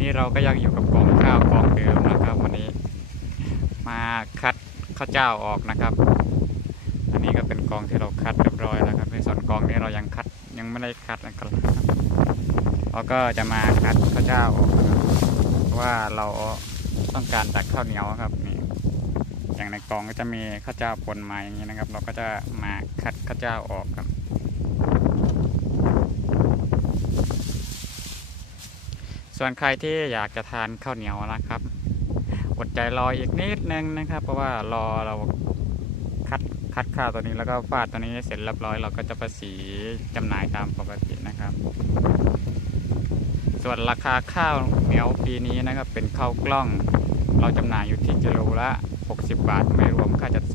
นี้เราก็ยังอยู่กับกองข้าวกองเดิมนะครับ วันนี้ มาคัดข้าวเจ้าออกนะครับ อันนี้ก็เป็นกองที่เราคัดเรียบร้อยแล้วครับในส่วนกองนี้เรายังคัดยังไม่ได้คัดนะครับเราก็จะมาคัดข้าวเจ้าออกเพราะว่าเราต้องการตักข้าวเหนียวครับนี่อย่างในกองก็จะมีข้าวเจ้าปนมาอย่างนี้นะครับ เราก็จะมาคัดข้าวเจ้าออกครับ ส่วนใครที่อยากจะทานข้าวเหนียวนะครับ อดใจรออีกนิดนึงนะครับ เพราะว่ารอเราคัดคัดข้าวตัวนี้แล้วก็ฟาดตัวนี้เสร็จเรียบร้อยเราก็จะประสีจำหน่ายตามปกตินะครับ ส่วนราคาข้าวเหนียวปีนี้นะครับ เป็นข้าวกล้อง เราจำหน่ายอยู่ที่กิโลละ 60 บาทไม่รวมค่าจัด